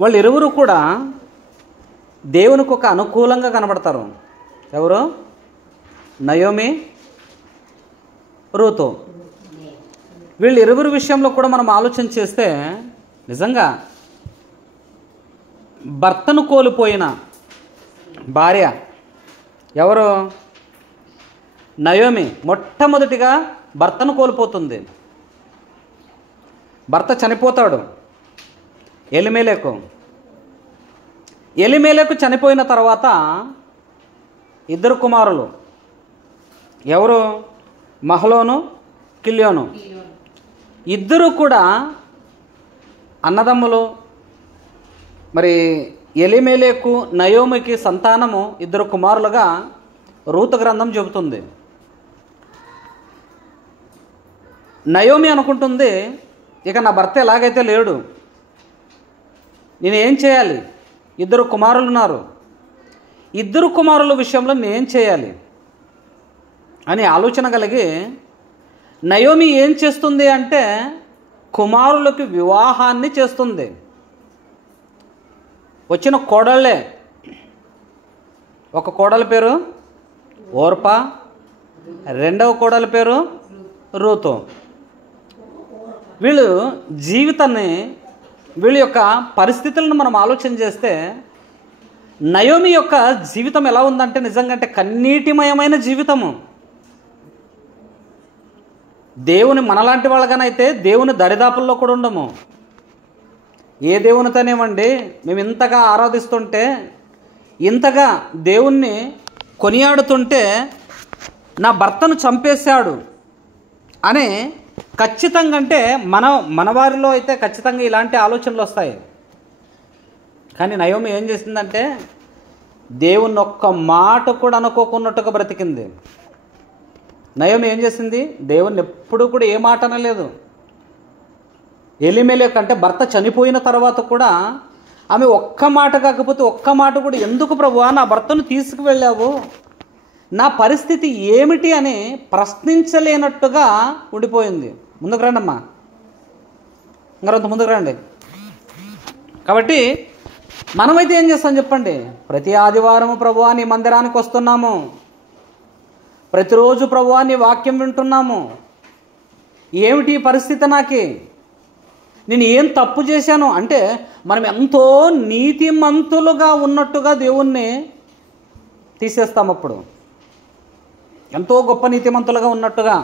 వాళ్ళు ఇరువురు కూడా దేవునికి ఒక అనుకూలంగా కనబడతారు. ఎవరు? Naomi, Ruth. వీళ్ళు ఇరువురు విషయంలో కూడా మనం ఆలోచన చేస్తే నిజంగా భర్తను కోల్పోయిన భార్య ఎవరు? నయోమి మొట్టమొదటిగా భర్తను కోల్పోతుంది. భర్త చనిపోతాడు. ఎలిమేలెకు చనిపోయిన తర్వాత ఇద్దరు కుమారులు ఎవరు? మహలోను, కిల్యోను. ఇద్దరు కూడా అన్నదమ్ములు. మరి ఎలిమేలెకు నయోమికి సంతానము ఇద్దరు కుమారులుగా రూతు గ్రంథం చెబుతుంది. నయోమి అనుకుంటుంది, ఇక నా భర్త ఎలాగైతే లేడు, నేనేం చేయాలి? ఇద్దరు కుమారులు ఉన్నారు, ఇద్దరు కుమారుల విషయంలో నేనేం చేయాలి అని ఆలోచన కలిగి నయోమి ఏం చేస్తుంది అంటే కుమారులకి వివాహాన్ని చేస్తుంది. వచ్చిన కోడళ్ళే, ఒక కోడల పేరు ఓర్పా, రెండవ కోడల పేరు రూతు. వీళ్ళు జీవితాన్ని, వీళ్ళ యొక్క పరిస్థితులను మనం ఆలోచన చేస్తే నయోమి యొక్క జీవితం ఎలా ఉందంటే నిజంగా అంటే కన్నీటిమయమైన జీవితము. దేవుని మనలాంటి వాళ్ళగానైతే దేవుని దరిదాపుల్లో కూడా ఉండము. ఏ దేవునితోనేమండి మేము ఇంతగా ఆరాధిస్తుంటే, ఇంతగా దేవుణ్ణి కొనియాడుతుంటే నా భర్తను చంపేశాడు అని ఖచ్చితంగా, అంటే మన వారిలో అయితే ఖచ్చితంగా ఇలాంటి ఆలోచనలు వస్తాయి. కానీ నయోమి ఏం చేసిందంటే దేవుని ఒక్క మాట కూడా అనుకోకున్నట్టుగా బ్రతికింది. నయోమి ఏం చేసింది? దేవుని ఎప్పుడు కూడా ఏ మాట అనలేదు. ఎలిమెలెకు అంటే భర్త చనిపోయిన తర్వాత కూడా ఆమె ఒక్క మాట కాకపోతే ఒక్క మాట కూడా, ఎందుకు ప్రభువా నా భర్తను తీసుకువెళ్ళావు, నా పరిస్థితి ఏమిటి అని ప్రశ్నించలేనట్టుగా ఉండిపోయింది. ముందుకు రండి అమ్మా, ఇంకొంత ముందుకు రండి. కాబట్టి మనమైతే ఏం చేస్తాం చెప్పండి? ప్రతి ఆదివారము ప్రభువా నీ మందిరానికి వస్తున్నాము, ప్రతిరోజు ప్రభువా నీ వాక్యం వింటున్నాము, ఏమిటి పరిస్థితి నాకి, నేను ఏం తప్పు చేశాను అంటే మనం ఎంతో నీతిమంతులుగా ఉన్నట్టుగా దేవుణ్ణి తీసేస్తాం. అప్పుడు ఎంతో గొప్ప నీతిమంతులుగా ఉన్నట్టుగా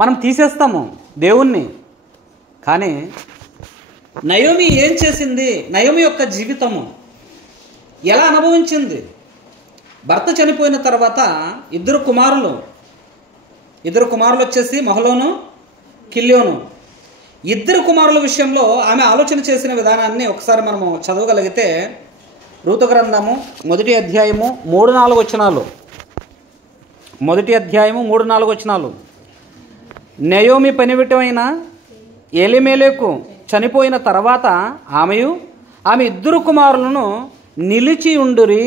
మనం తీసేస్తాము దేవుణ్ణి. కానీ నయోమి ఏం చేసింది? నయోమి యొక్క జీవితము ఎలా అనుభవించింది? భర్త చనిపోయిన తర్వాత ఇద్దరు కుమారులు వచ్చేసి మహలోను, కిల్యోను. ఇద్దరు కుమారుల విషయంలో ఆమె ఆలోచన చేసిన విధానాన్ని ఒకసారి మనము చదవగలిగితే రూతు గ్రంథము 1వ అధ్యాయము 3-4 వచనాలు. 1వ అధ్యాయము 3-4 వచనాలు. నయోమి పనివిటమైన ఎలిమెలెకు చనిపోయిన తర్వాత ఆమెయు ఆమె ఇద్దరు కుమారులను నిలిచి ఉండురి.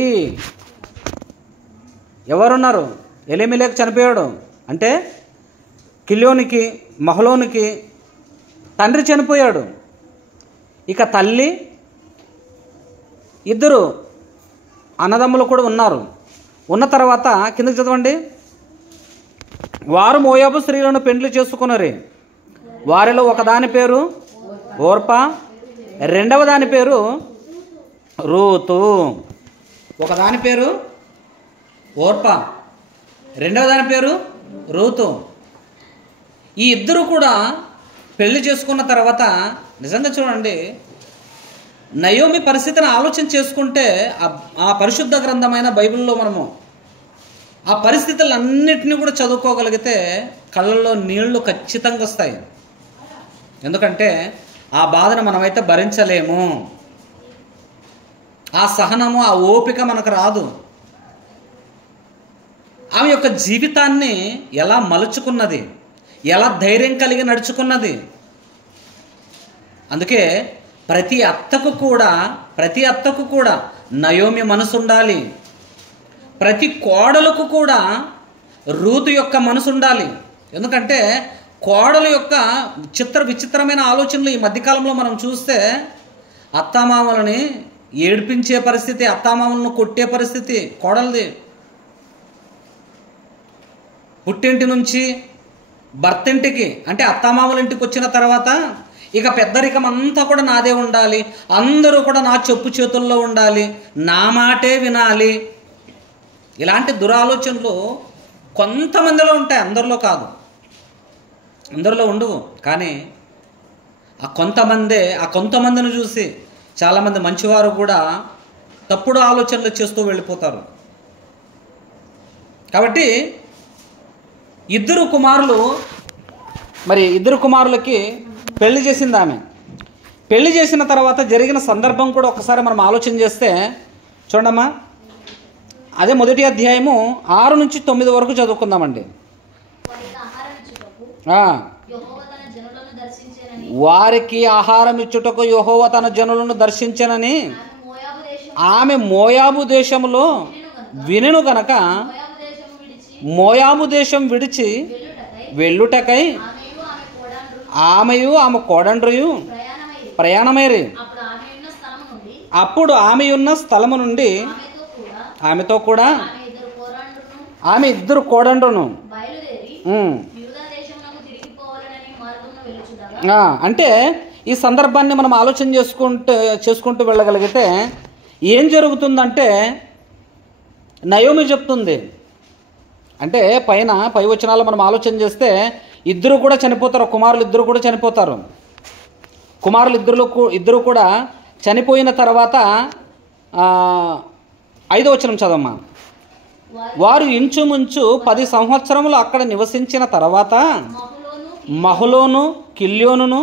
ఎవరున్నారు? ఎలిమెలెకు చనిపోయాడు అంటే కిల్యోనికి, మహలోనికి తండ్రి చనిపోయాడు. ఇక తల్లి, ఇద్దరు అన్నదమ్ములు కూడా ఉన్నారు. ఉన్న తర్వాత కిందకి చదవండి. వారు మోయాబు స్త్రీలను పెండ్లి చేసుకున్నారు. వారిలో ఒకదాని పేరు ఓర్పా, రెండవ దాని పేరు రూతు. ఒకదాని పేరు ఓర్పా, రెండవ దాని పేరు రూతు. ఈ ఇద్దరు కూడా పెళ్లి చేసుకున్న తర్వాత నిజంగా చూడండి, నయోమి పరిస్థితిని ఆలోచన చేసుకుంటే ఆ పరిశుద్ధ గ్రంథమైన బైబిల్లో మనము ఆ పరిస్థితులన్నిటినీ కూడా చదువుకోగలిగితే కళ్ళల్లో నీళ్లు ఖచ్చితంగా వస్తాయి. ఎందుకంటే ఆ బాధను మనమైతే భరించలేము. ఆ సహనము, ఆ ఓపిక మనకు రాదు. ఆమె యొక్క జీవితాన్ని ఎలా మలుచుకున్నది, ఎలా ధైర్యం కలిగి నడుచుకున్నది. అందుకే ప్రతి అత్తకు కూడా నయోమి మనసు ఉండాలి. ప్రతి కోడలకు కూడా రూతు యొక్క మనసు ఉండాలి. ఎందుకంటే కోడల యొక్క విచిత్రమైన ఆలోచనలు ఈ మధ్యకాలంలో మనం చూస్తే అత్తామామలని ఏడిపించే పరిస్థితి, అత్తామామలను కొట్టే పరిస్థితి కోడలది. పుట్టింటి నుంచి భర్తింటికి అంటే అత్తామామల ఇంటికి వచ్చిన తర్వాత ఇక పెద్దరికం అంతా కూడా నాదే ఉండాలి, అందరూ కూడా నా చెప్పు చేతుల్లో ఉండాలి, నా మాటే వినాలి. ఇలాంటి దురాలోచనలు కొంతమందిలో ఉంటాయి, అందరిలో కాదు, అందరిలో ఉండవు. కానీ ఆ కొంతమందిని చూసి చాలామంది మంచివారు కూడా తప్పుడు ఆలోచనలు చేస్తూ వెళ్ళిపోతారు. కాబట్టి ఇద్దరు కుమారులకి పెళ్లి చేసింది ఆమె. పెళ్లి చేసిన తర్వాత జరిగిన సందర్భం కూడా ఒకసారి మనం ఆలోచన చేస్తే చూడమ్మా, అదే 1వ అధ్యాయము 6 నుంచి 9 వరకు చదువుకుందామండి. వారికి ఆహారం ఇచ్చుటకు యెహోవా తన జనులను దర్శించెనని ఆమె మోయాబు దేశములో వినెను గనక మోయాబు దేశం విడిచి వెళ్ళుటకై ఆమెయు ఆమె కోడండ్రియు ప్రయాణమైరి. అప్పుడు ఆమె ఉన్న స్థలము నుండి ఆమెతో కూడా ఆమె ఇద్దరు కోడండ్రును అంటే ఈ సందర్భాన్ని మనం ఆలోచన చేసుకుంటూ వెళ్ళగలిగితే ఏం జరుగుతుందంటే, నయోమి చెప్తుంది అంటే పై వచనాలు మనం ఆలోచన చేస్తే ఇద్దరు కూడా చనిపోతారు, కుమారులు ఇద్దరు కూడా చనిపోతారు. కుమారులు ఇద్దరు కూడా చనిపోయిన తర్వాత 5వ వచనం చదవమ్మా. వారు ఇంచుమించు 10 సంవత్సరములు అక్కడ నివసించిన తర్వాత మహులోను కిల్యోనును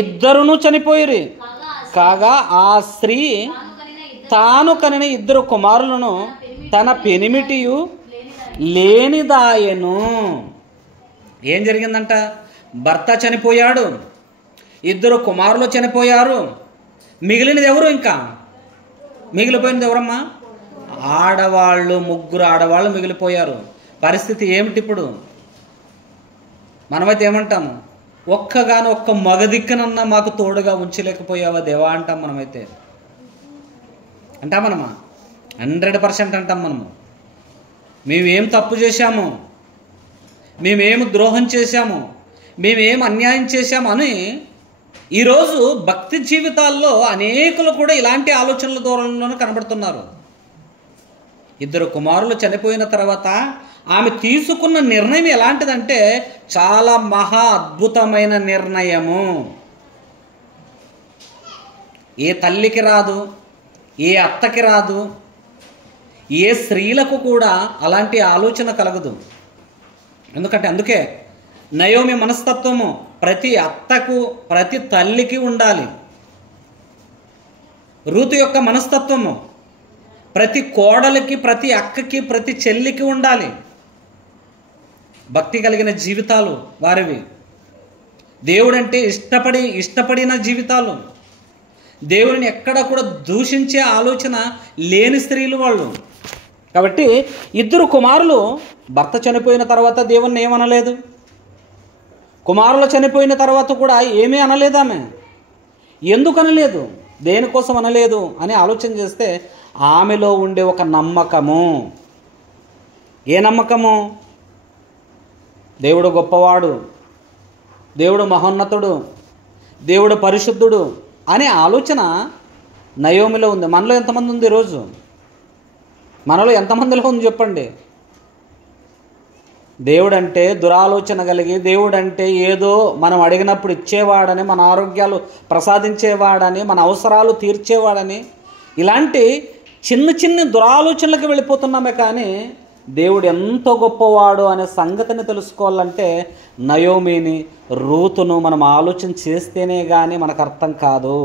ఇద్దరును చనిపోయిరి. కాగా ఆ స్త్రీ తాను కనిన 2 కుమారులను తన పెనిమిటియు లేనిదాయను. ఏం జరిగిందంట? భర్త చనిపోయాడు, 2 కుమారులు చనిపోయారు, మిగిలినది ఎవరు? ఇంకా మిగిలిపోయినది ఎవరమ్మా? ఆడవాళ్ళు, 3 ఆడవాళ్ళు మిగిలిపోయారు. పరిస్థితి ఏమిటి ఇప్పుడు? మనమైతే ఏమంటాము? ఒక్క మగదిక్కనన్నా మాకు తోడుగా ఉంచలేకపోయావా దేవా అంటాం. మనమైతే అంటామనమా? 100% అంటాం మనము. మేమేం తప్పు చేశాము, మేమేం ద్రోహం చేశాము, మేమేం అన్యాయం చేశాము అని ఈరోజు భక్తి జీవితాల్లో అనేకులు కూడా ఇలాంటి ఆలోచనల ధోరణిలోనే కనబడుతున్నారు. 2 కుమారులు చనిపోయిన తర్వాత ఆమె తీసుకున్న నిర్ణయం ఎలాంటిదంటే చాలా మహా అద్భుతమైన నిర్ణయము. ఏ తల్లికి రాదు, ఏ అత్తకి రాదు, ఏ స్త్రీలకు కూడా అలాంటి ఆలోచన కలగదు. అందుకే నయోమి మనస్తత్వము ప్రతి అత్తకు ప్రతి తల్లికి ఉండాలి. రూతు యొక్క మనస్తత్వము ప్రతి కోడలికి ప్రతి అక్కకి ప్రతి చెల్లికి ఉండాలి. భక్తి కలిగిన జీవితాలు వారివి. దేవుడంటే ఇష్టపడిన జీవితాలు. దేవుడిని ఎక్కడ కూడా దూషించే ఆలోచన లేని స్త్రీలు వాళ్ళు. కాబట్టి 2 కుమారులు భర్త చనిపోయిన తర్వాత దేవుణ్ణి ఏమనలేదు, కుమారులు చనిపోయిన తర్వాత కూడా ఏమీ అనలేదు. ఆమె ఎందుకు అనలేదు, దేనికోసం అనలేదు అని ఆలోచన చేస్తే ఆమెలో ఉండే ఒక నమ్మకము. ఏ నమ్మకము? దేవుడు గొప్పవాడు, దేవుడు మహోన్నతుడు, దేవుడు పరిశుద్ధుడు అనే ఆలోచన నయోమిలో ఉంది. మనలో ఎంతమంది ఉంది ఈరోజు? మనలో ఎంతమందిలో ఉంది చెప్పండి? దేవుడంటే దురాలోచన కలిగి, దేవుడంటే ఏదో మనం అడిగినప్పుడు ఇచ్చేవాడని, మన ఆరోగ్యాలు ప్రసాదించేవాడని, మన అవసరాలు తీర్చేవాడని, ఇలాంటి చిన్న దురాలోచనలకు వెళ్ళిపోతున్నామే. కానీ దేవుడు ఎంతో గొప్పవాడు అనే సంగతిని తెలుసుకోవాలంటే నయోమిని, రూతును మనం ఆలోచన చేస్తేనే కానీ మనకు అర్థం కాదు.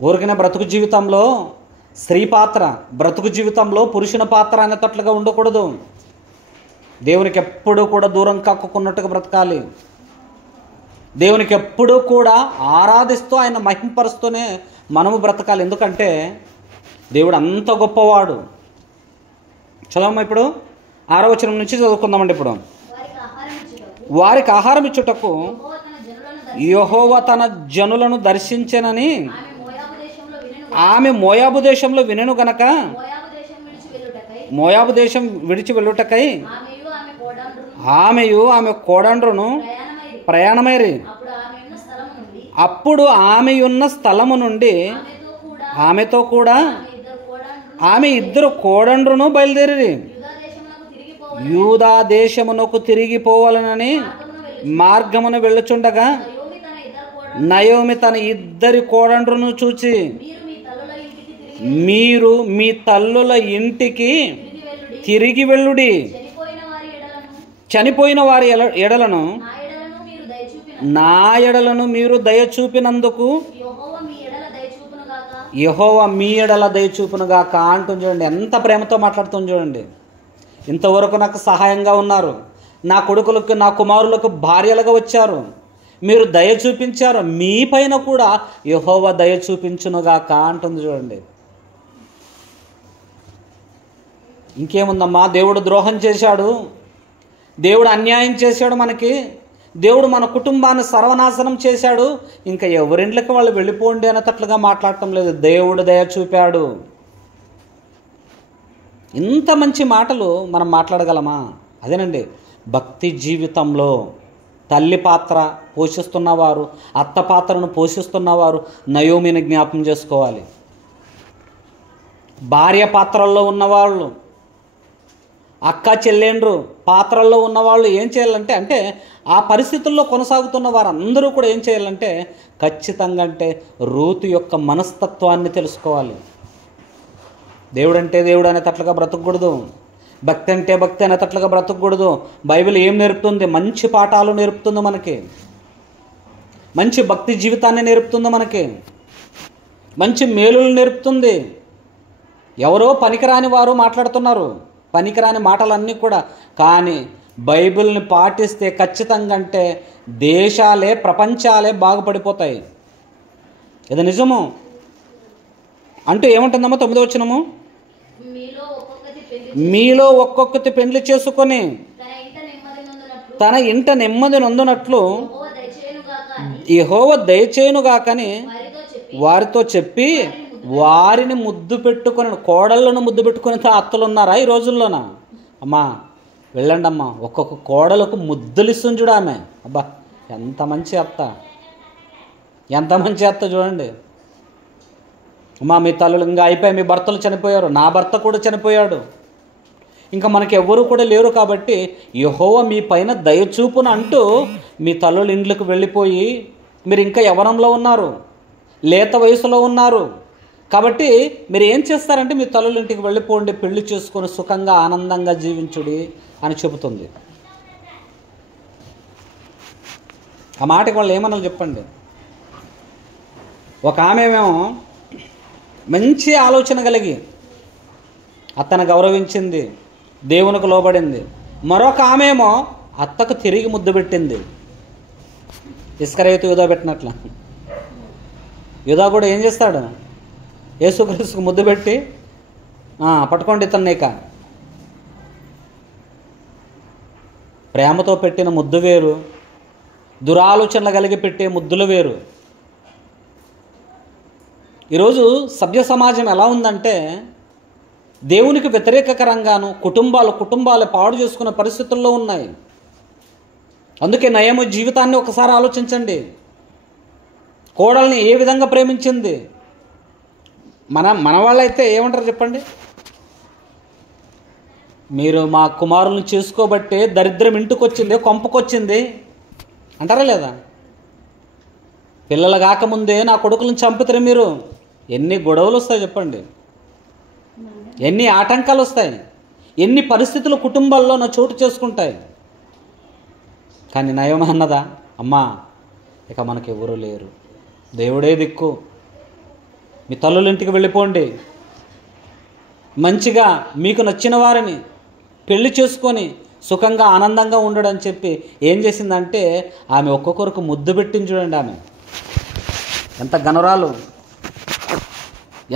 ఊరికనే బ్రతుకు జీవితంలో స్త్రీ పాత్ర, బ్రతుకు జీవితంలో పురుషుని పాత్ర అనేటట్లుగా ఉండకూడదు. దేవునికి ఎప్పుడూ కూడా దూరం కాక్కున్నట్టుగా బ్రతకాలి. దేవునికి ఎప్పుడూ కూడా ఆరాధిస్తూ ఆయన మహింపరుస్తూనే మనము బ్రతకాలి. ఎందుకంటే దేవుడు అంత గొప్పవాడు. చదవమ్మా, ఇప్పుడు 6వ వచనం నుంచి చదువుకుందామండి. ఇప్పుడు వారికి ఆహారం ఇచ్చుటకు యెహోవా తన జనులను దర్శించెనని ఆమె మోయాబు దేశంలో వినెను గనక మోయాబు దేశం విడిచి వెళ్ళుటకై ఆమెయు ఆమె కోడండ్రును ప్రయాణమైరి. అప్పుడు ఆమెయున్న స్థలము నుండి ఆమెతో కూడా ఆమె ఇద్దరు కోడండ్రును బయలుదేరి యూదా దేశమునకు తిరిగిపోవాలనని మార్గమును వెళ్ళుచుండగా నయోమి తన ఇద్దరి కోడండ్రును చూచి, మీరు మీ తల్లుల ఇంటికి తిరిగి వెళ్ళుడి, చనిపోయిన వారి ఎడలను నా ఎడలను మీరు దయ చూపినందుకు యెహోవా మీ ఎడల దయ చూపునుగాక అంటుంది. చూడండి ఎంత ప్రేమతో మాట్లాడుతుంది చూడండి. ఇంతవరకు నాకు సహాయంగా ఉన్నారు, నా కొడుకులకు నా కుమారులకు భార్యలుగా వచ్చారు, మీరు దయ చూపించారు, మీ పైన కూడా యెహోవా దయ చూపించునుగాక అంటుంది చూడండి. ఇంకేముందమ్మా, దేవుడు ద్రోహం చేశాడు, దేవుడు అన్యాయం చేశాడు మనకి, దేవుడు మన కుటుంబాన్ని సర్వనాశనం చేశాడు, ఇంకా ఎవరింట్లకి వాళ్ళు వెళ్ళిపోండి అన్నట్లుగా మాట్లాడటం లేదు. దేవుడు దయ చూపాడు. ఇంత మంచి మాటలు మనం మాట్లాడగలమా? అదేనండి భక్తి జీవితంలో తల్లి పాత్ర పోషిస్తున్నవారు, అత్త పాత్రను పోషిస్తున్నవారు నయోమిని జ్ఞాపం చేసుకోవాలి. భార్య పాత్రల్లో ఉన్నవాళ్ళు, అక్క చెల్లెండ్రు పాత్రల్లో ఉన్నవాళ్ళు ఏం చేయాలంటే, అంటే ఆ పరిస్థితుల్లో కొనసాగుతున్న వారందరూ కూడా ఏం చేయాలంటే ఖచ్చితంగా అంటే రూతు యొక్క మనస్తత్వాన్ని తెలుసుకోవాలి. దేవుడు అంటే దేవుడు అనేటట్లుగా బ్రతకూడదు, భక్తి అంటే భక్తి అనేటట్లుగా బ్రతకూడదు. బైబిల్ ఏం నేర్పుతుంది? మంచి పాఠాలు నేర్పుతుంది మనకి, మంచి భక్తి జీవితాన్ని నేర్పుతుంది మనకి, మంచి మేలులు నేర్పుతుంది. ఎవరో పనికిరాని వారు మాట్లాడుతున్నారు, పనికిరాని మాటలన్నీ కూడా, కానీ బైబిల్ని పాటిస్తే ఖచ్చితంగా అంటే దేశాలే ప్రపంచాలే బాగుపడిపోతాయి. ఇది నిజము. అంటూ ఏముంటుందమ్మా 9వ వచనము, మీలో ఒక్కొక్కటి పెండ్లి చేసుకొని తన ఇంట నెమ్మది నొందునట్లు యెహోవా దయచేయునుగాకని వారితో చెప్పి వారిని ముద్దు పెట్టుకొని, కోడళ్ళను ముద్దు పెట్టుకునే అత్తలు ఉన్నారా ఈ రోజుల్లోనా? అమ్మా వెళ్ళండి అమ్మా, ఒక్కొక్క కోడలకు ముద్దులు ఇస్తుంది చూడ ఆమె. అబ్బా ఎంత మంచి అత్త, ఎంత మంచి అత్త చూడండి. అమ్మా మీ తల్లులు ఇంకా అయిపోయి, మీ భర్తలు చనిపోయారు, నా భర్త కూడా చనిపోయాడు, ఇంకా మనకి ఎవ్వరూ కూడా లేరు, కాబట్టి యెహోవా మీ పైన దయచూపును అంటూ మీ తల్లుల ఇండ్లకు వెళ్ళిపోయి, మీరు ఇంకా యవ్వనంలో ఉన్నారు, లేత వయసులో ఉన్నారు, కాబట్టి మీరు ఏం చేస్తారంటే మీ తల్లుల ఇంటికి వెళ్ళిపోండి, పెళ్లి చేసుకొని సుఖంగా ఆనందంగా జీవించుడి అని చెబుతుంది. ఆ మాటకి వాళ్ళు ఏమన్నా చెప్పండి. ఒక ఆమెమేమో మంచి ఆలోచన కలిగి అత్తను గౌరవించింది, దేవునికి లోబడింది. మరొక ఆమెమో అత్తకు తిరిగి ముద్దు పెట్టింది, ఇస్కరియోతు యూదా పెట్టినట్ల. యూదా కూడా ఏం చేస్తాడు? యేసుక్రీస్తుకు ముద్దు పెట్టి పట్టుకోండి ఇతను నీక. ప్రేమతో పెట్టిన ముద్దు వేరు, దురాలోచనలు కలిగి పెట్టే ముద్దులు వేరు. ఈరోజు సభ్య సమాజం ఎలా ఉందంటే దేవునికి వ్యతిరేకకరంగాను కుటుంబాలు పాడు చేసుకునే పరిస్థితుల్లో ఉన్నాయి. అందుకే నయము జీవితాన్ని ఒకసారి ఆలోచించండి. కోడల్ని ఏ విధంగా ప్రేమించింది. మన వాళ్ళైతే ఏమంటారు చెప్పండి? మీరు మా కుమారులను చేసుకోబట్టే దరిద్రం ఇంటికి వచ్చింది, కొంపకొచ్చింది అంటారా లేదా? పిల్లలు కాకముందే నా కొడుకులను చంపుతారు మీరు. ఎన్ని గొడవలు వస్తాయి చెప్పండి, ఎన్ని ఆటంకాలు వస్తాయి, ఎన్ని పరిస్థితులు కుటుంబాల్లో నా చోటు చేసుకుంటాయి. కానీ నయమ అన్నదా, అమ్మా ఇక మనకి ఎవరూ లేరు, దేవుడే దిక్కు, మీ తల్లుల ఇంటికి వెళ్ళిపోండి, మంచిగా మీకు నచ్చిన వారిని పెళ్లి చేసుకొని సుఖంగా ఆనందంగా ఉండడని చెప్పి ఏం చేసిందంటే ఆమె ఒక్కొక్కరికి ముద్దు పెట్టింది చూడండి. ఆమె ఎంత గనురాలు,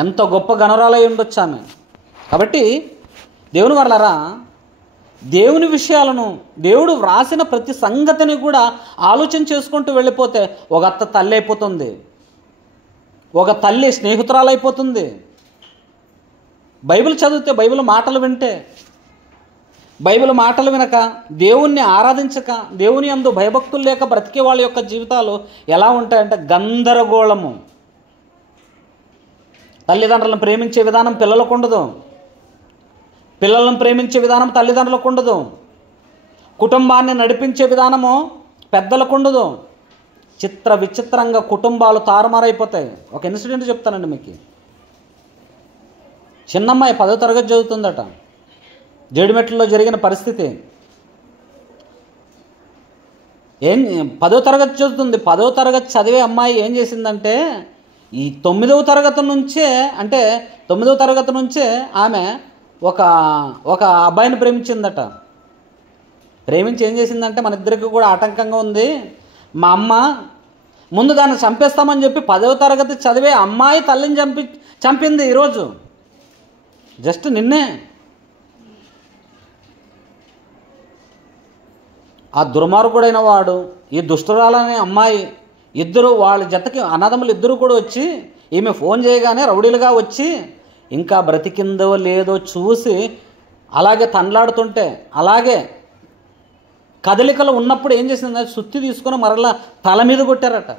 ఎంత గొప్ప గనురాలై ఉండొచ్చు ఆమె. కాబట్టి దేవుని వర్లారా, దేవుని విషయాలను, దేవుడు వ్రాసిన ప్రతి సంగతిని కూడా ఆలోచన చేసుకుంటూ వెళ్ళిపోతే ఒక అత్త తల్లి అయిపోతుంది, ఒక తల్లి స్నేహితురాలు అయిపోతుంది. బైబిల్ చదివితే, బైబిల్ మాటలు వింటే, బైబిల్ మాటలు వినక, దేవుణ్ణి ఆరాధించక, దేవుని యందు భయభక్తులు లేక బ్రతికే వాళ్ళ యొక్క జీవితాలు ఎలా ఉంటాయంటే గందరగోళము. తల్లిదండ్రులను ప్రేమించే విధానం పిల్లలకు ఉండదు, పిల్లలను ప్రేమించే విధానం తల్లిదండ్రులకు ఉండదు, కుటుంబాన్ని నడిపించే విధానము పెద్దలకు ఉండదు. చిత్ర విచిత్రంగా కుటుంబాలు తారుమారైపోతాయి. ఒక ఇన్సిడెంట్ చెప్తానండి మీకు. చిన్నమ్మాయి 10వ తరగతి చదువుతుందట. జేడిమెట్లలో జరిగిన పరిస్థితి. 10వ తరగతి చదువుతుంది. 10వ తరగతి చదివే అమ్మాయి ఏం చేసిందంటే, ఈ 9వ తరగతి నుంచే, అంటే 9వ తరగతి నుంచే ఆమె ఒక అబ్బాయిని ప్రేమించిందట. ప్రేమించి ఏం చేసిందంటే, మన ఇద్దరికి కూడా ఆటంకంగా ఉంది, మా అమ్మ ముందు దాన్ని చంపేస్తామని చెప్పి 10వ తరగతి చదివే అమ్మాయి తల్లిని చంపింది ఈరోజు, జస్ట్ నిన్నే. ఆ దుర్మార్గుడైన వాడు, ఈ దుష్టురాలనే అమ్మాయి, ఇద్దరు వాళ్ళ జతకి అన్నదమ్ములు ఇద్దరు కూడా వచ్చి ఈమె ఫోన్ చేయగానే రౌడీలుగా వచ్చి ఇంకా బ్రతికిందో లేదో చూసి అలాగే తన్లాడుతుంటే, అలాగే కదలికలు ఉన్నప్పుడు ఏం చేసింది, సుత్తి తీసుకొని మరలా తల మీద కొట్టారట.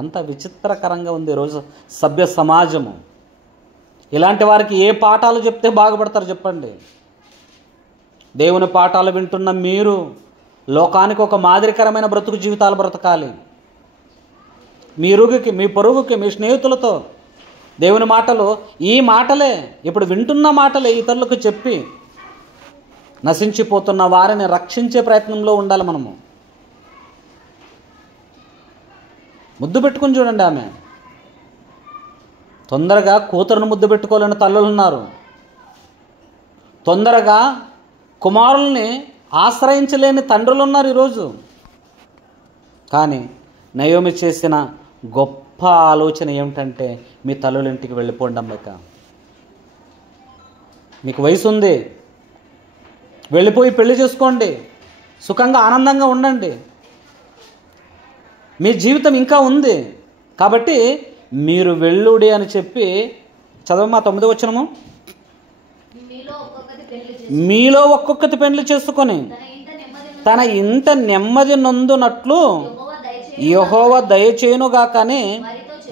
ఎంత విచిత్రకరంగా ఉంది ఈరోజు సభ్య సమాజము. ఇలాంటి వారికి ఏ పాఠాలు చెప్తే బాగుపడతారు చెప్పండి? దేవుని పాఠాలు వింటున్న మీరు లోకానికి ఒక మాదిరికరమైన బ్రతుకు జీవితాలు బ్రతకాలి. మీ ఇరుగుకి, మీ పొరుగుకి, మీ స్నేహితులతో దేవుని మాటలు, ఈ మాటలే, ఇప్పుడు వింటున్న మాటలే ఇతరులకు చెప్పి నశించిపోతున్న వారిని రక్షించే ప్రయత్నంలో ఉండాలి మనము. ముద్దు పెట్టుకుని చూడండి, ఆమె తొందరగా కూతురును ముద్దు పెట్టుకోలేని తల్లులు ఉన్నారు, తొందరగా కుమారుల్ని ఆశ్రయించలేని తండ్రులు ఉన్నారు ఈరోజు. కానీ నయోమి చేసిన గొప్ప ఆలోచన ఏమిటంటే, మీ తల్లుల ఇంటికి వెళ్ళిపోండి అమ్మాయిక, మీకు వయసు ఉంది, వెళ్ళిపోయి పెళ్లి చేసుకోండి, సుఖంగా ఆనందంగా ఉండండి, మీ జీవితం ఇంకా ఉంది కాబట్టి మీరు వెళ్ళుడి అని చెప్పి, చదవమా 9వ వచనము. మీలో ఒక్కొక్కటి పెళ్లి చేసుకొని తన ఇంట నెమ్మది నొందునట్లు యెహోవా దయచేయునుగాకని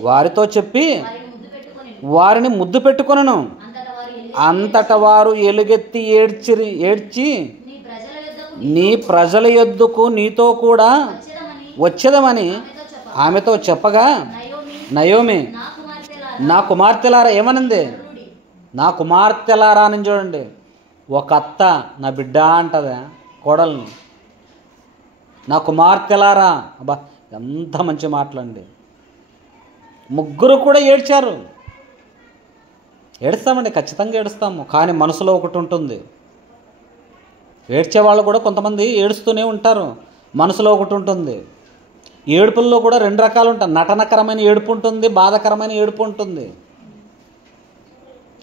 వారితో చెప్పి వారిని ముద్దు పెట్టుకొనెను. అంతట వారు ఎలుగెత్తి ఏడ్చి నీ ప్రజల యొద్దకు నీతో కూడా వచ్చేదమని ఆమెతో చెప్పగా, నయోమి నా కుమార్తెలారా ఏమనింది? నా కుమార్తెలారా అని చూడండి. ఒక అత్త నా బిడ్డ అంటదా కోడల్ని, నా కుమార్తెలారా. అబ్బా ఎంత మంచి మాటలండి. ముగ్గురు కూడా ఏడ్చారు. ఏడుస్తామండి, ఖచ్చితంగా ఏడుస్తాము. కానీ మనసులో ఒకటి ఉంటుంది. ఏడ్చేవాళ్ళు కూడా కొంతమంది ఏడుస్తూనే ఉంటారు, మనసులో ఒకటి ఉంటుంది. ఏడుపుల్లో కూడా 2 రకాలు ఉంటాయి. నటనకరమైన ఏడుపు ఉంటుంది, బాధకరమైన ఏడుపు ఉంటుంది.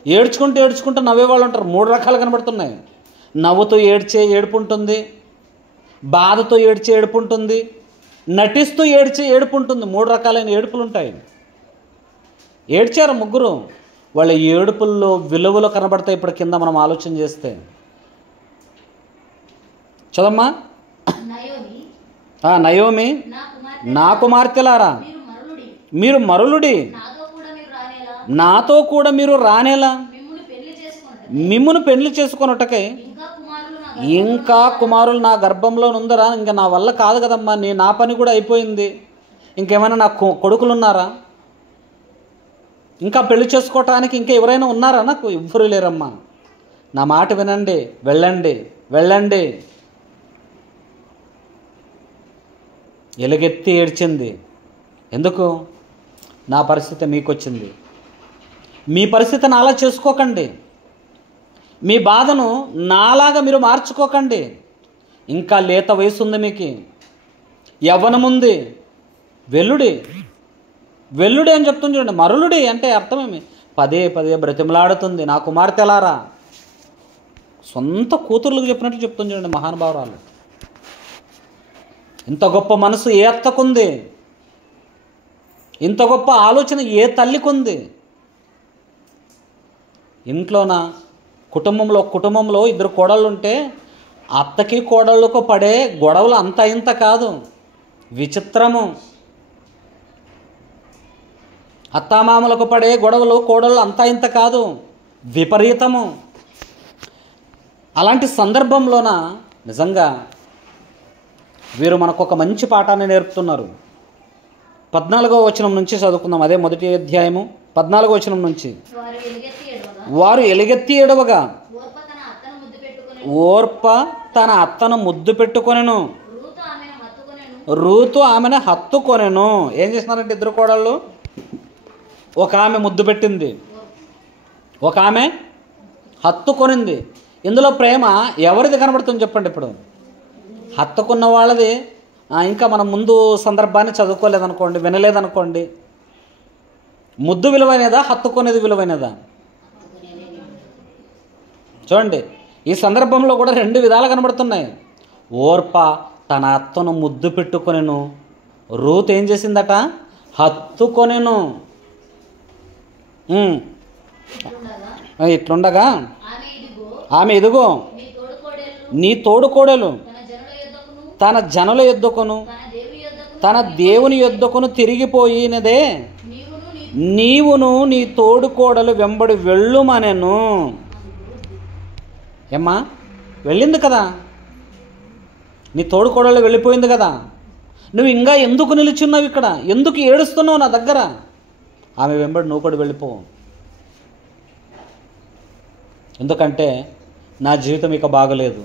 ఏడ్చుకుంటూ నవ్వేవాళ్ళు ఉంటారు. 3 రకాలు కనబడుతున్నాయి. నవ్వుతూ ఏడ్చే ఏడుపు ఉంటుంది, బాధతో ఏడ్చే ఏడుపు ఉంటుంది, నటిస్తూ ఏడ్చే ఏడుపు ఉంటుంది. 3 రకాలైన ఏడుపులు ఉంటాయి. ఏడ్చారు ముగ్గురు. వాళ్ళ ఏడుపుల్లో విలువలు కనబడతాయి. ఇప్పుడు కింద మనం ఆలోచన చేస్తే చదమ్మా. నయోమి నా కుమార్తెలారా మీరు మరులుడి, నాతో కూడా మీరు రానేలా, మిమ్మును పెళ్లి చేసుకొనుటకై ఇంకా కుమారులు నా గర్భంలో ఉందరా? ఇంకా నా వల్ల కాదు కదమ్మా, నా పని కూడా అయిపోయింది. ఇంకేమైనా నా కొడుకులు ఉన్నారా? ఇంకా పెళ్లి చేసుకోవటానికి ఇంకా ఎవరైనా ఉన్నారా? నాకు ఎవ్వరూ లేరమ్మా. నా మాట వినండి, వెళ్ళండి. ఎలుగెత్తి ఏడ్చింది. ఎందుకు? నా పరిస్థితి మీకు వచ్చింది. మీ పరిస్థితిని అలా చేసుకోకండి. మీ బాధను నాలాగా మీరు మార్చుకోకండి. ఇంకా లేత వయసు ఉంది, మీకు యవ్వనముంది. వెల్లుడి అని చెప్తుంది చూడండి. మరులుడి అంటే అర్థమేమి? పదే బ్రతిమలాడుతుంది. నా కుమార్తెలారా, సొంత కూతుర్లకు చెప్పినట్టు చెప్తుంది చూడండి మహానుభావురాలు. ఇంత గొప్ప మనసు ఏ అత్తకుంది? ఇంత గొప్ప ఆలోచన ఏ తల్లికుంది? ఇంట్లోన కుటుంబంలో ఇద్దరు కోడళ్ళు ఉంటే అత్తకి కోడళ్ళకు పడే గొడవలు అంత ఇంత కాదు, విచిత్రము. అత్తామామలకు పడే గొడవలు కోడళ్ళు అంత ఇంత కాదు, విపరీతము. అలాంటి సందర్భంలోన నిజంగా వీరు మనకు ఒక మంచి పాఠాన్ని నేర్పుతున్నారు. 14వ వచనం నుంచి చదువుకుందాం. అదే మొదటి అధ్యాయము 14వ వచనం నుంచి. వారు ఎలుగెత్తి ఏడవగా ఓర్ప తన అత్తను ముద్దు పెట్టుకొనెను, రూతు ఆమెను హత్తుకొనెను. ఏం చేస్తున్నారంటే ఇద్దరు కోడళ్ళు, ఒక ఆమె ముద్దు పెట్టింది, ఒక ఆమె హత్తుకొనింది. ఇందులో ప్రేమ ఎవరిది కనబడుతుంది చెప్పండి? ఇప్పుడు హత్తుకున్న వాళ్ళది. ఇంకా మనం ముందు సందర్భాన్ని చదువుకోలేదనుకోండి, వినలేదనుకోండి, ముద్దు విలువైనదా హత్తుకునేది విలువైనదా? చూడండి, ఈ సందర్భంలో కూడా రెండు విధాలు కనబడుతున్నాయి. ఓర్ప తన అత్తను ముద్దు పెట్టుకొనెను, రూత్ ఏం చేసిందట? హత్తుకొనెను. ఇట్లుండగా ఆమె ఇదిగో నీ తోడుకోడలు తన జనుల యొద్దకును తన దేవుని యొద్దకును తిరిగిపోయినదే, నీవును నీ తోడుకోడలు వెంబడి వెళ్ళుమనెను. ఏమ్మా, వెళ్ళింది కదా, నీ తోడుకోడలు వెళ్ళిపోయింది కదా, నువ్వు ఇంకా ఎందుకు నిలిచున్నావు ఇక్కడ? ఎందుకు ఏడుస్తున్నావు నా దగ్గర? ఆమె వెంబడి నువ్వు కూడా వెళ్ళిపో. ఎందుకంటే నా జీవితం ఇక బాగలేదు,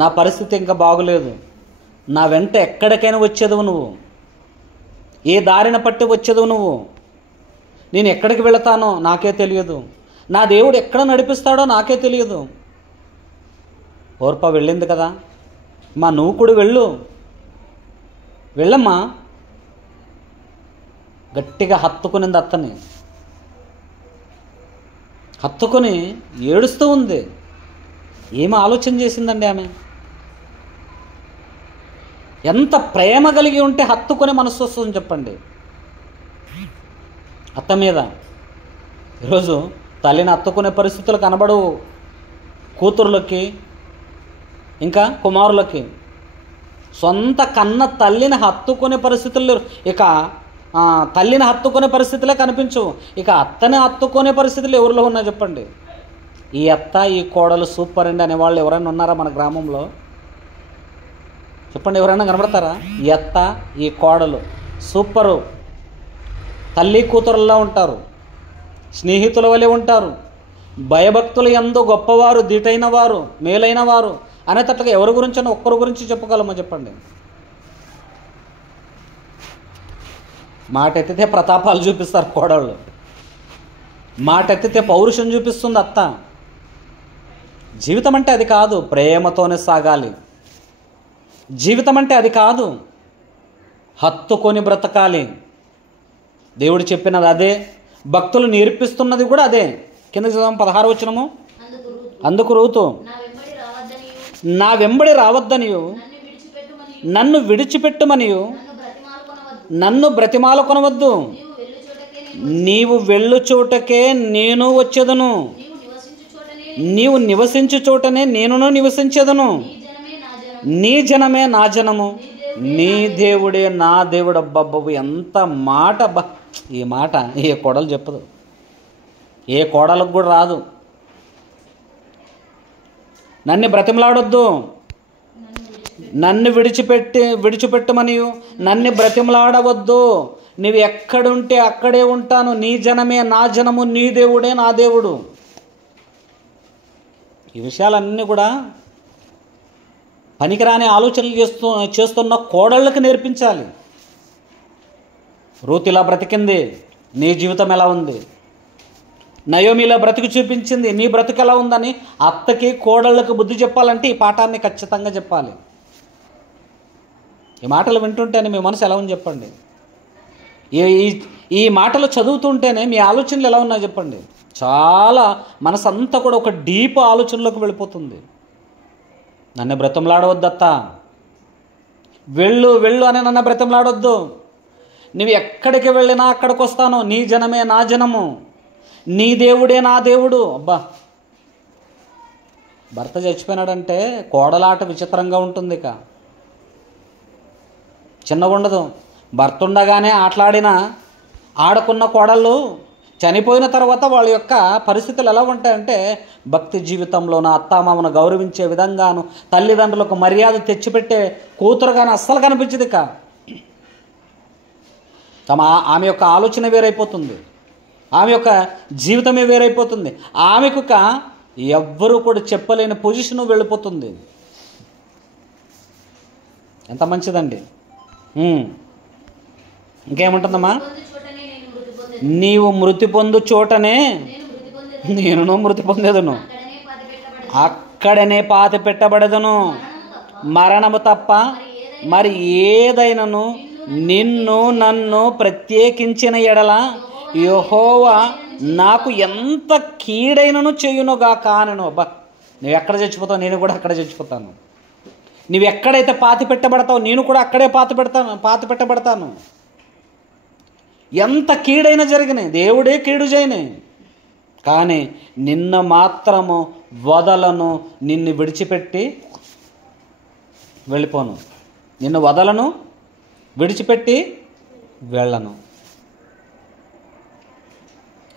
నా పరిస్థితి ఇంకా బాగలేదు, నా వెంట ఎక్కడికైనా వచ్చేదవు నువ్వు, ఏ దారిన పట్టి వచ్చేదవు నువ్వు, నేను ఎక్కడికి వెళతానో నాకే తెలియదు, నా దేవుడు ఎక్కడ నడిపిస్తాడో నాకే తెలియదు. ఓర్ప వెళ్ళింది కదా, మా నువ్వు కూడా వెళ్ళు, వెళ్ళమ్మా. గట్టిగా హత్తుకునింది అత్తని, హత్తుకొని ఏడుస్తూ ఉంది. ఏమి ఆలోచన చేసిందండి ఆమె? ఎంత ప్రేమ కలిగి ఉంటే హత్తుకొని మనసు వస్తుంది చెప్పండి అత్త మీద. ఈరోజు తల్లిని హత్తుకునే పరిస్థితులు కనబడవు కూతుర్లకి, ఇంకా కుమారులకి. సొంత కన్న తల్లిని హత్తుకునే పరిస్థితులు లేరు. ఇక తల్లిని హత్తుకునే పరిస్థితులే కనిపించవు, ఇక అత్తని హత్తుకునే పరిస్థితులు ఎవరిలో ఉన్నా చెప్పండి? ఈ అత్త ఈ కోడలు సూపర్ అండి అనేవాళ్ళు ఎవరైనా ఉన్నారా మన గ్రామంలో? చెప్పండి, ఎవరైనా కనబడతారా? ఈ అత్త ఈ కోడలు సూపరు, తల్లి కూతురులా ఉంటారు, స్నేహితుల వలె ఉంటారు, భయభక్తులు ఎందు గొప్పవారు, దీటైన వారు, మేలైన వారు అనేటట్టుగా ఎవరి గురించి ఒక్కరి గురించి చెప్పగలమో చెప్పండి? మాట ఎత్తితే ప్రతాపాలు చూపిస్తారు కోడళ్ళు, మాట ఎత్తితే పౌరుషం చూపిస్తుంది అత్త. జీవితం అంటే అది కాదు, ప్రేమతోనే సాగాలి. జీవితం అంటే అది కాదు, హత్తుకొని బ్రతకాలి. దేవుడు చెప్పినది అదే, భక్తులు నేర్పిస్తున్నది కూడా అదే. కింద చదువు 16వ వచనము. అందుకు రూతు నా వెంబడి రావద్దనియు, నన్ను విడిచిపెట్టుమనియు, నన్ను బ్రతిమాలు కొనవద్దు, నీవు వెళ్ళు చోటకే నేను వచ్చేదను, నీవు నివసించు చోటనే నేనును నివసించేదను, నీ జనమే నా జనము, నీ దేవుడే నా దేవుడు. అబ్బబ్బు, ఎంత మాట! ఈ మాట ఏ కోడలు చెప్పదు, ఏ కోడలకు కూడా రాదు. నన్ను బ్రతిమలాడొద్దు, నన్ను విడిచిపెట్టమనియు, నన్ను బ్రతిమలాడవద్దు, నువ్వు ఎక్కడుంటే అక్కడే ఉంటాను, నీ జనమే నా జనము, నీ దేవుడే నా దేవుడు. ఈ విషయాలన్నీ కూడా పనికిరాని ఆలోచనలు చేస్తున్న కోడళ్ళకి నేర్పించాలి. రూత్ ఇలా బ్రతికింది, నీ జీవితం ఎలా ఉంది? నయోమి ఇలా బ్రతికి చూపించింది, నీ బ్రతుకు ఎలా ఉందని అత్తకి కోడళ్ళకి బుద్ధి చెప్పాలంటే ఈ పాఠాన్ని ఖచ్చితంగా చెప్పాలి. ఈ మాటలు వింటుంటేనే మీ మనసు ఎలా ఉంది చెప్పండి? ఈ మాటలు చదువుతుంటేనే మీ ఆలోచనలు ఎలా ఉన్నాయో చెప్పండి? చాలా మనసంతా కూడా ఒక డీప్ ఆలోచనలోకి వెళ్ళిపోతుంది. నన్ను బ్రతంలాడవద్దత్త, వెళ్ళు వెళ్ళు అని నన్ను బ్రతంలాడొద్దు. నువ్వు ఎక్కడికి వెళ్ళినా అక్కడికి వస్తాను. నీ జనమే నా జనము, నీ దేవుడే నా దేవుడు. అబ్బా, భర్త చచ్చిపోయినాడంటే కోడలాట విచిత్రంగా ఉంటుంది. ఇక చిన్నగా ఉండదు. భర్త ఉండగానే ఆడుకున్న కోడళ్ళు చనిపోయిన తర్వాత వాళ్ళ యొక్క పరిస్థితులు ఎలా ఉంటాయంటే, భక్తి జీవితంలో నా అత్తామామను గౌరవించే విధంగాను, తల్లిదండ్రులకు మర్యాద తెచ్చిపెట్టే కూతురుగాను అస్సలు కనిపించదు. ఇక ఆమె యొక్క ఆలోచన వేరైపోతుంది, ఆమె యొక్క జీవితమే వేరైపోతుంది. ఆమెకు ఎవ్వరూ కూడా చెప్పలేని పొజిషన్ వెళ్ళిపోతుంది. ఎంత మంచిదండి. ఇంకేముంటుందమ్మా? నీవు మృతి పొందు చోటనే నేను మృతి పొందేదను, అక్కడనే పాతి పెట్టబడదును. మరణము తప్ప మరి ఏదైనను నిన్ను నన్ను ప్రత్యేకించిన ఎడల యెహోవా నాకు ఎంత కీడైనను చేయునుగాక అనెను. అబ్బా, నువ్వు ఎక్కడ చచ్చిపోతావు నేను కూడా అక్కడ చచ్చిపోతాను. నువ్వు ఎక్కడైతే పాతి పెట్టబడతావు నేను కూడా అక్కడే పాతి పెట్టబడతాను. ఎంత కీడైనా జరిగినాయి, దేవుడే కీడు చేయని, కానీ నిన్ను మాత్రము వదలను, నిన్ను విడిచిపెట్టి వెళ్ళిపోను. నిన్ను వదలను, విడిచిపెట్టి వెళ్ళను.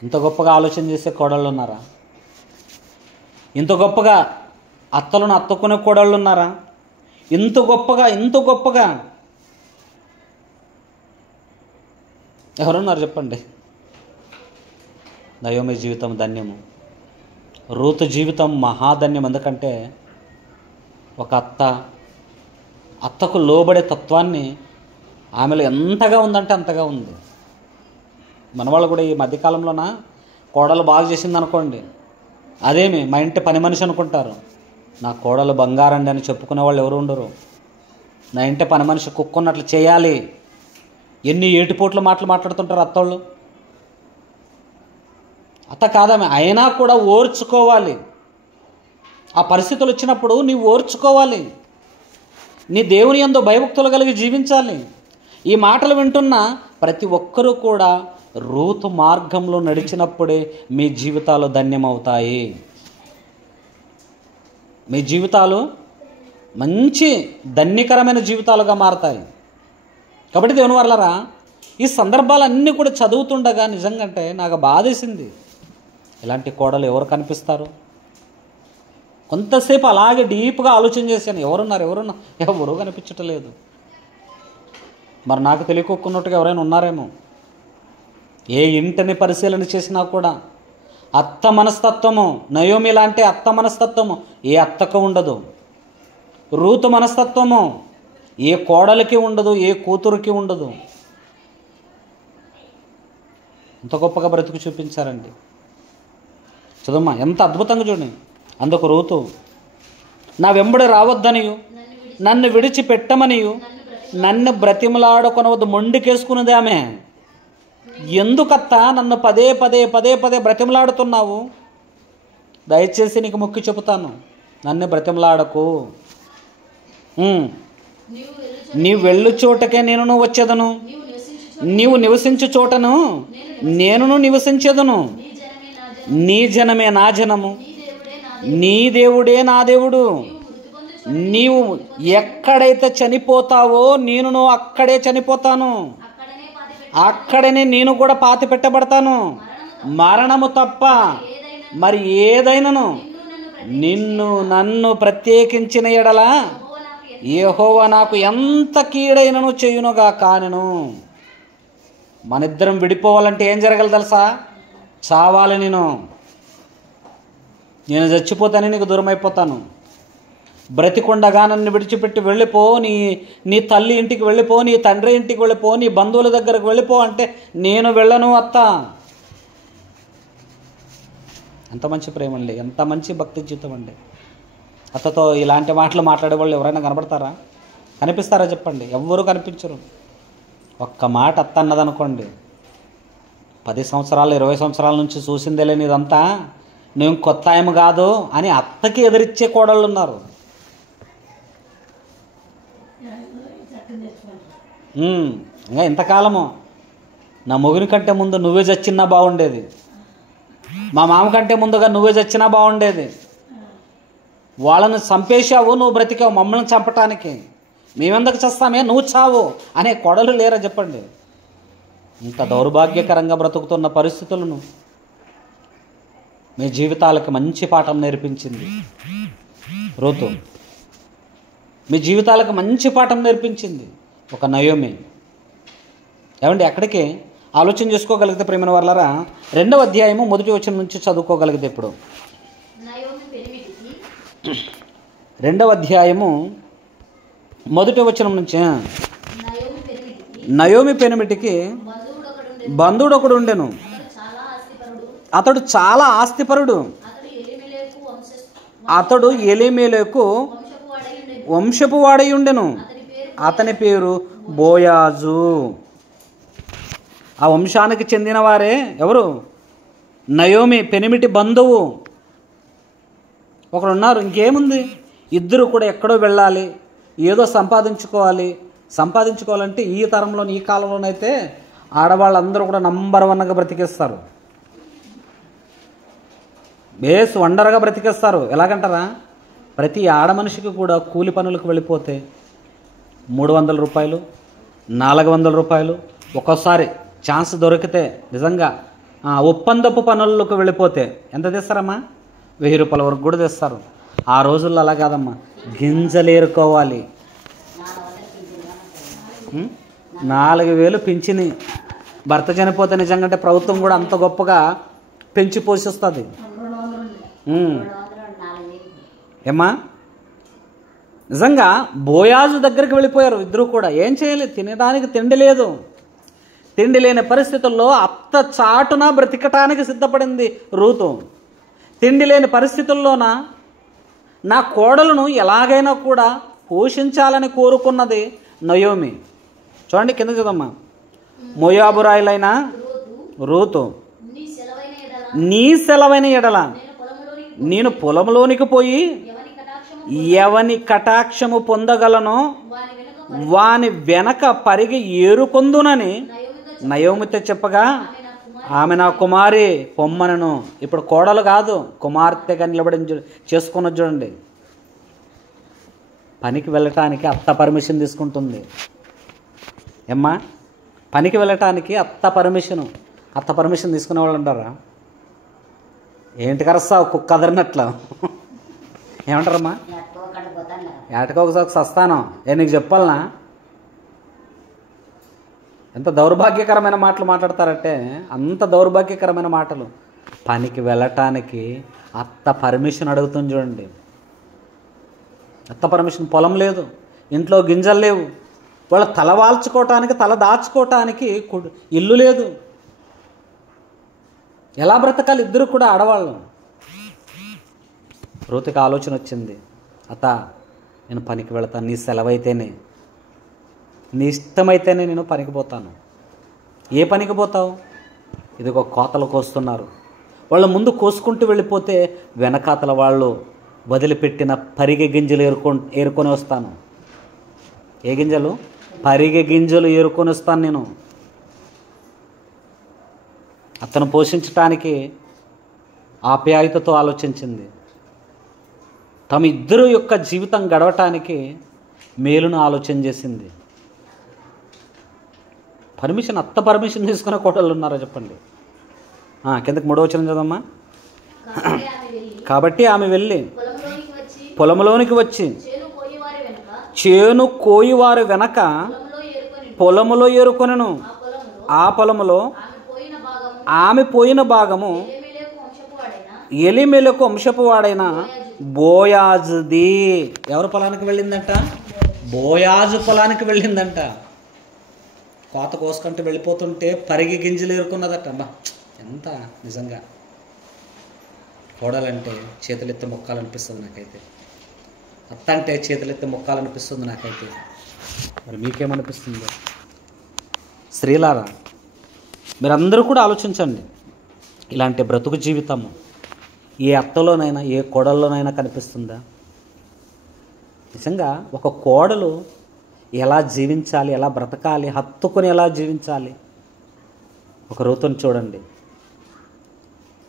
ఇంత గొప్పగా ఆలోచన చేసే కోడళ్ళు ఉన్నారా? ఇంత గొప్పగా అత్తలను అత్తుకునే కోడళ్ళు ఉన్నారా? ఇంత గొప్పగా ఎవరున్నారు చెప్పండి? నయోమి జీవితం ధన్యము, రూతు జీవితం మహాధన్యం. ఎందుకంటే ఒక అత్తకు లోబడే తత్వాన్ని ఆమెలో ఎంతగా ఉందంటే అంతగా ఉంది. మనవాళ్ళు కూడా ఈ మధ్యకాలంలోన కోడలు బాగా చేసింది అనుకోండి, అదేమి మా ఇంటి పని మనిషి అనుకుంటారు. నా కోడలు బంగారండి అని చెప్పుకునే వాళ్ళు ఎవరు ఉండరు. నా ఇంటి పని మనిషి కుక్కున్నట్లు చేయాలి. ఎన్ని ఏటిపోట్ల మాటలు మాట్లాడుతుంటారు అత్తోళ్ళు. అత్త కాదమే, అయినా కూడా ఓర్చుకోవాలి. ఆ పరిస్థితులు వచ్చినప్పుడు నీవు ఓర్చుకోవాలి. నీ దేవుని యందు భయభక్తులు కలిగి జీవించాలి. ఈ మాటలు వింటున్న ప్రతి ఒక్కరూ కూడా రూతు మార్గంలో నడిచినప్పుడే మీ జీవితాలు ధన్యమవుతాయి. మీ జీవితాలు మంచి ధన్యకరమైన జీవితాలుగా మారతాయి. కాబట్టి దేవుని వర్లరా, ఈ సందర్భాలన్నీ కూడా చదువుతుండగా నిజంగా నాకు బాధేసింది. ఇలాంటి కోడలు ఎవరు కనిపిస్తారు? కొంతసేపు అలాగే డీప్గా ఆలోచన చేశాను, ఎవరు కనిపించట్లేదు. మరి నాకు తెలియకొక్కున్నట్టుగా ఎవరైనా ఉన్నారేమో. ఏ ఇంటిని పరిశీలన చేసినా కూడా అత్త మనస్తత్వము, నయోమి లాంటి అత్త మనస్తత్వము ఏ అత్తకు ఉండదు. రూతు మనస్తత్వము ఏ కోడలికి ఉండదు, ఏ కూతురికి ఉండదు. ఎంత గొప్పగా బ్రతుకు చూపించారండి. చదువుమా, ఎంత అద్భుతంగా చూడండి. అందుకు రూతు, నా వెంబడి రావద్దనియు నన్ను విడిచిపెట్టమనియు నన్ను బ్రతిమలాడుకొనవద్దు. మొండికేసుకున్నది ఆమె. ఎందుకత్తా నన్ను పదే బ్రతిమలాడుతున్నావు? దయచేసి నీకు మొక్కి చెబుతాను, నన్ను బ్రతిమలాడకు. నీవు వెళ్ళు చోటకే నేను వచ్చేదను, నీవు నివసించు చోటను నేను నివసించేదను. నీ జనమే నా జనము, నీ దేవుడే నా దేవుడు. నీవు ఎక్కడైతే చనిపోతావో నేను అక్కడే చనిపోతాను, అక్కడనే నేను కూడా పాతి పెట్టబడతాను. మరణము తప్ప మరి ఏదైనాను నిన్ను నన్ను ప్రత్యేకించిన ఎడల యెహోవా నాకు ఎంత కీడైనను చేయునుగా కానెను. మనిద్దరం విడిపోవాలంటే ఏం జరగాలి తెలుసా? చావాలి. నేను చచ్చిపోతానే నీకు దూరం అయిపోతాను. బ్రతికొండగా నన్ను విడిచిపెట్టి వెళ్ళిపో, నీ తల్లి ఇంటికి వెళ్ళిపో, నీ తండ్రి ఇంటికి వెళ్ళిపో, నీ బంధువుల దగ్గరకు వెళ్ళిపో అంటే నేను వెళ్ళను అత్త. ఎంత మంచి ప్రేమ అండి, ఎంత మంచి భక్తి జీవితం అండి. అత్తతో ఇలాంటి మాటలు మాట్లాడే వాళ్ళు ఎవరైనా కనబడతారా? కనిపిస్తారా చెప్పండి? ఎవ్వరూ కనిపించరు. ఒక్క మాట అత్త అన్నదనుకోండి, 10 సంవత్సరాలు 20 సంవత్సరాల నుంచి చూసిందే లేని ఇదంతా, నేను కొత్త ఆయమ కాదు అని అత్తకి ఎదిరిచ్చే కోడళ్ళు ఉన్నారు. ఇంకా ఇంతకాలము నా మొగుని కంటే ముందు నువ్వే చచ్చినా బాగుండేది, మా మామ కంటే ముందుగా నువ్వే చచ్చినా బాగుండేది, వాళ్ళని చంపేశావు, నువ్వు బ్రతికావు మమ్మల్ని చంపటానికి, మేమెందుకు చేస్తామే, నువ్వు చావు అనే కోడలు లేరా చెప్పండి? ఇంత దౌర్భాగ్యకరంగా బ్రతుకుతున్న పరిస్థితులను మీ జీవితాలకు మంచి పాఠం నేర్పించింది రూతు. మీ జీవితాలకు మంచి పాఠం నేర్పించింది ఒక నయోమి. ఏమండి, ఎక్కడికి ఆలోచన చేసుకోగలిగితే ప్రేమైన వాళ్ళారా, 2వ అధ్యాయము 1వ వచనం నుంచి చదువుకోగలిగితే, ఇప్పుడు 2వ అధ్యాయము 1వ వచనం నుంచి, నయోమి పెనిమిటికి బంధువుడు ఒకడు ఉండెను, అతడు చాలా ఆస్తిపరుడు, అతడు ఎలీమెలెకు వంశపు వాడై ఉండెను, అతని పేరు బోయాజు. ఆ వంశానికి చెందిన వారే ఎవరు? నయోమి పెనిమిటి బంధువు ఒకడున్నారు. ఇంకేముంది, ఇద్దరు కూడా ఎక్కడో వెళ్ళాలి, ఏదో సంపాదించుకోవాలంటే ఈ తరంలో ఈ కాలంలోనైతే ఆడవాళ్ళందరూ కూడా నంబర్ 1గా బ్రతికేస్తారు, బేస్ వండర్గా బ్రతికేస్తారు. ఎలాగంటారా, ప్రతి ఆడ మనిషికి కూడా కూలి పనులకు వెళ్ళిపోతే 300 రూపాయలు 400 రూపాయలు, ఒక్కోసారి ఛాన్స్ దొరికితే నిజంగా ఒప్పందపు పనులకు వెళ్ళిపోతే ఎంత తెస్తారమ్మా? 1000 రూపాయల వరకు కూడా తెస్తారు. ఆ రోజుల్లో అలా కాదమ్మా, గింజలేరుకోవాలి. 4000 పింఛని. భర్త చనిపోతే నిజంగా అంటే ప్రభుత్వం కూడా అంత గొప్పగా పెంచి పోషిస్తుంది. ఏమ్మా, నిజంగా బోయాజు దగ్గరికి వెళ్ళిపోయారు ఇద్దరు కూడా. ఏం చేయాలి, తినడానికి తిండి లేదు. తిండి లేని పరిస్థితుల్లో అత్త చాటున బ్రతికటానికి సిద్ధపడింది రూతు. తిండి లేని పరిస్థితుల్లోన నా కోడలను ఎలాగైనా కూడా పోషించాలని కోరుకున్నది నయోమి. చూడండి కింద చూదమ్మా. మోయాబురాయిలైన రూతు, నీ సెలవైన ఎడల నేను పొలంలోనికి పోయి ఎవని కటాక్షము పొందగలను వాని వెనక పరిగి ఏరుకొందునని నయోమితో చెప్పగా, ఆమె నా కుమారి పొమ్మనను. ఇప్పుడు కోడలు కాదు, కుమార్తెగా నిలబడి చేసుకున్నది చూడండి. పనికి వెళ్ళటానికి అత్త పర్మిషన్ తీసుకుంటుంది. ఏమ్మా, పనికి వెళ్ళటానికి అత్త పర్మిషన్ తీసుకునే వాళ్ళు అంటారా? ఏంటి కరస్తావు కుక్క అదరినట్ల? ఏమంటారమ్మా? ఏటకో ఒకసారి సస్తాను. నీకు చెప్పాలనా? ఎంత దౌర్భాగ్యకరమైన మాటలు మాట్లాడతారంటే అంత దౌర్భాగ్యకరమైన మాటలు. పనికి వెళ్ళటానికి అత్త పర్మిషన్ అడుగుతుంది చూడండి. అత్త పర్మిషన్. పొలం లేదు, ఇంట్లో గింజలు లేవు, వాళ్ళ తల వాల్చుకోవటానికి తల దాచుకోవటానికి ఇల్లు లేదు. ఎలా బ్రతకాలి ఇద్దరు కూడా ఆడవాళ్ళు? రూతుకి ఆలోచన వచ్చింది, అత్త నేను పనికి వెళతాను, నీ సెలవైతేనే, నీ ఇష్టమైతేనే నేను పనికి పోతాను. ఏ పనికి పోతావు? ఇదిగో కోతలు కోస్తున్నారు, వాళ్ళు ముందు కోసుకుంటూ వెళ్ళిపోతే వెనకాతల వాళ్ళు వదిలిపెట్టిన పరిగె గింజలు ఏరుకొని వస్తాను. ఏ గింజలు? పరిగె గింజలు ఏరుకొని వస్తాను నేను. అతను పోషించటానికి ఆప్యాయతతో ఆలోచించింది. తమ ఇద్దరు యొక్క జీవితం గడవటానికి మేలును ఆలోచన చేసింది. అత్త పర్మిషన్ తీసుకునే కోడళ్ళు ఉన్నారా చెప్పండి? కిందకి 3వ వచనం చదవమ్మా. కాబట్టి ఆమె వెళ్ళి పొలంలోనికి వచ్చి చేను కోయివారి వెనక పొలములో ఏరుకొనెను. ఆ పొలములో ఆమె పోయిన భాగము ఎలీమెలెకు వంశపు వాడైన బోయాజుది. ఎవరు పొలానికి వెళ్ళిందంట? బోయాజు పొలానికి వెళ్ళిందంట. కోత కోసుకుంటూ వెళ్ళిపోతుంటే పరిగి గింజలు ఏరుకున్నదట. అమ్మా, ఎంత నిజంగా కోడలంటే చేతులెత్తి మొక్కాలనిపిస్తుంది నాకైతే. అత్త అంటే చేతులెత్తి మొక్కాలనిపిస్తుంది నాకైతే. మరి మీకేమనిపిస్తుందో? స్త్రీలారా, మీరందరూ కూడా ఆలోచించండి. ఇలాంటి బ్రతుకు జీవితము ఏ అత్తలోనైనా ఏ కోడల్లోనైనా కనిపిస్తుందా? నిజంగా ఒక కోడలు ఎలా జీవించాలి, ఎలా బ్రతకాలి, హత్తుకొని ఎలా జీవించాలి? ఒక రూతుని చూడండి.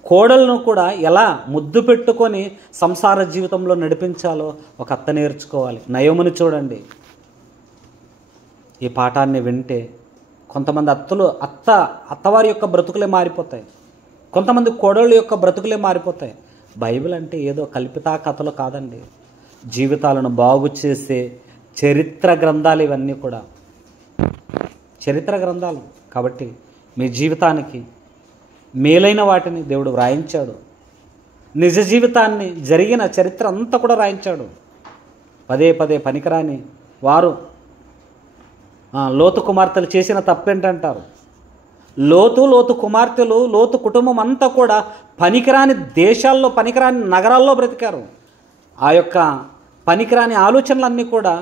కోడలను కూడా ఎలా ముద్దు పెట్టుకొని సంసార జీవితంలో నడిపించాలో ఒక అత్త నేర్చుకోవాలి. నయోముని చూడండి. ఈ పాఠాన్ని వింటే కొంతమంది అత్తవారి యొక్క బ్రతుకులే మారిపోతాయి, కొంతమంది కోడళ్ళ యొక్క బ్రతుకులే మారిపోతాయి. బైబిల్ అంటే ఏదో కల్పితా కథలు కాదండి, జీవితాలను బాగు చేసే చరిత్ర గ్రంథాలు ఇవన్నీ కూడా, చరిత్ర గ్రంథాలు. కాబట్టి మీ జీవితానికి మేలైన వాటిని దేవుడు వ్రాయించాడు. నిజ జీవితాన్ని జరిగిన చరిత్ర అంతా కూడా రాయించాడు. పదే పదే పనికిరాని వారు లోతు కుమార్తెలు చేసిన తప్పేంటంటారు? లోతు కుమార్తెలు, లోతు కుటుంబం అంతా కూడా పనికిరాని దేశాల్లో, పనికిరాని నగరాల్లో బ్రతికారు. ఆ యొక్క పనికిరాని ఆలోచనలన్నీ కూడా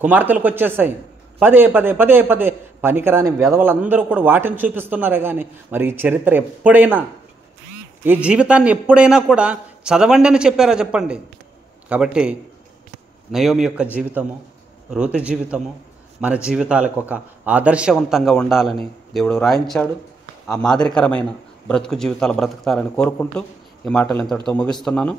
కుమార్తెలకు వచ్చేసాయి. పదే పదే పనికిరాని వెధవలందరూ కూడా వాటిని చూపిస్తున్నారే కానీ మరి ఈ చరిత్ర ఎప్పుడైనా, ఈ జీవితాన్ని ఎప్పుడైనా కూడా చదవండి అని చెప్పారా చెప్పండి? కాబట్టి నయోమి యొక్క జీవితము, రూతు జీవితము మన జీవితాలకు ఒక ఆదర్శవంతంగా ఉండాలని దేవుడు రాయించాడు. ఆ మాదిరికరమైన బ్రతుకు జీవితాలు బ్రతుకుతారని కోరుకుంటూ ఈ మాటలు ఇంతటితో ముగిస్తున్నాను.